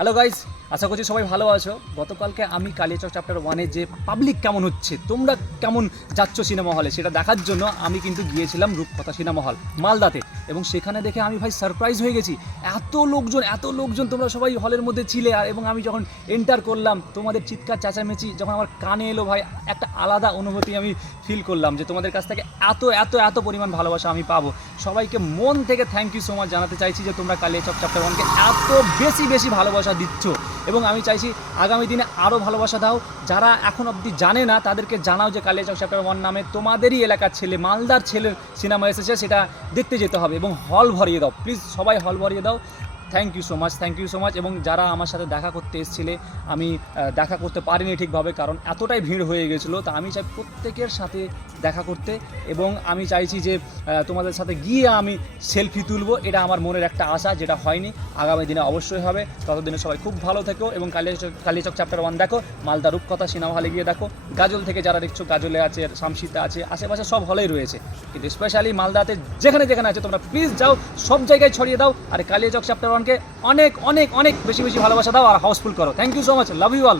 Hello guys, আশা করছি সবাই ভালো আছো। গতকালকে আমি কালিয়াচক চ্যাপ্টার 1-এ যে পাবলিক কেমন হচ্ছে, তোমরা কেমন যাচ্ছ সিনেমা হলে, সেটা দেখার জন্য আমি কিন্তু গিয়েছিলাম রূপকথা সিনেমা হল মালদাতে। এবং সেখানে দেখে আমি ভাই সারপ্রাইজ হয়ে গেছি। এত লোকজন তোমরা সবাই হলের মধ্যে ছিলে। আর এবং আমি যখন এন্টার করলাম, তোমাদের চিৎকার চেঁচামেচি যখন আমার কানে এলো ভাই, একটা আলাদা অনুভূতি আমি ফিল করলাম যে তোমাদের কাছ থেকে এত পরিমাণ ভালোবাসা আমি পাবো। সবাইকে মন থেকে থ্যাংক ইউ সো মাচ জানাতে চাইছি যে তোমরা কালিয়াচক চ্যাপ্টার 1-কে এত বেশি ভালোবাসা দিচ্ছ। এবং আমি চাইছি আগামী দিনে আরও ভালোবাসা দাও। যারা এখন অবধি জানে না তাদেরকে জানাও যে কালিয়াচক চ্যাপ্টার 1 নামে তোমাদেরই এলাকার ছেলে, মালদার ছেলের সিনেমা এসেছে, সেটা দেখতে যেতে হবে এবং হল ভরিয়ে দাও। প্লিজ সবাই হল ভরিয়ে দাও। Thank you so much. এবং যারা আমার সাথে দেখা করতে এসেছিলে, আমি দেখা করতে পারিনি ঠিকভাবে, কারণ এতটাই ভিড় হয়ে গেছিলো। তা আমি চাই প্রত্যেকের সাথে দেখা করতে, এবং আমি চাইছি যে তোমাদের সাথে গিয়ে আমি সেলফি তুলবো। এটা আমার মনের একটা আশা, যেটা হয়নি, আগামী দিনে অবশ্যই হবে। ততদিনে সবাই খুব ভালো থেকো এবং কালিয়াচক চ্যাপ্টার 1 দেখো, মালদা রূপকথা সিনেমা হলে গিয়ে দেখো। গাজল থেকে যারা দেখছো, গাজলে আছে, শামসিতে আছে, আশেপাশে সব হলেই রয়েছে, কিন্তু স্পেশালি মালদাতে যেখানে আছে তোমরা প্লিজ যাও, সব জায়গায় ছড়িয়ে দাও। আর কালিয়াচক চ্যাপ্টার 1-কে অনেক বেশি ভালোবাসা দাও আর হাউসফুল করো। Thank you so much, love you all.